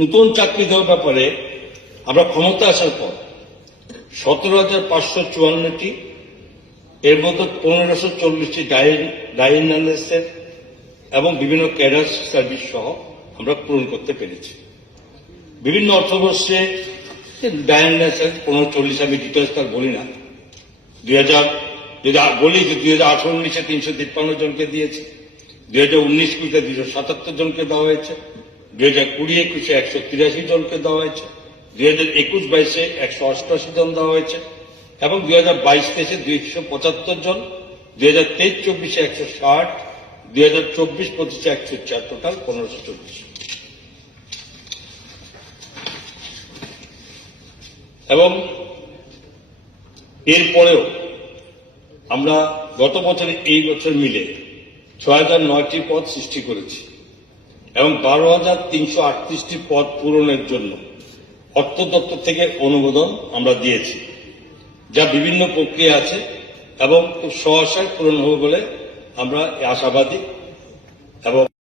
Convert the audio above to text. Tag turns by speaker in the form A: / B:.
A: নতুন চাকরি দেওয়ার ব্যাপারে আমরা ক্ষমতা আসার পর সতেরো হাজার পাঁচশো চুয়ান্নটি, এর মধ্যে পনেরোশো চল্লিশটি ডাইনালিসের এবং বিভিন্ন ক্যাডার সার্ভিস সহ আমরা পূরণ করতে পেরেছি। বিভিন্ন অর্থবর্ষে ডায়ালিসিস পনেরো চল্লিশ আমি ডিটেলস তার বলি না। দুই হাজার, যদি বলি যে দুই হাজার আঠারো উনিশে তিনশো তিপ্পান্ন জনকে দিয়েছে, দুই হাজার উনিশ কুড়িতে দুশো সাতাত্তর জনকে দেওয়া হয়েছে দুই হাজার কুড়ি, একুশে একশো তিরাশি জনকে দেওয়া হয়েছে, দুই হাজার একুশ বাইশে একশো অষ্টআশি জন দেওয়া হয়েছে, এবং দুই হাজার বাইশ তেইশে দুইশো পঁচাত্তর জন, দুই হাজার তেইশ চব্বিশে একশো ষাট, দুই হাজার চব্বিশ পঁচিশে একশো চার, টোটাল পনেরোশো চল্লিশ এবং এরপরেও আমরা গত বছরে এই বছর মিলে ছয় হাজার নয়টি পদ সৃষ্টি করেছি। এবং বারো হাজার তিনশো আটত্রিশটি পদ পূরণের জন্য অর্থ দপ্তর থেকে অনুমোদন আমরা দিয়েছি, যা বিভিন্ন প্রক্রিয়া আছে এবং খুব সহসায় পূরণ হবে বলে আমরা আশাবাদী এবং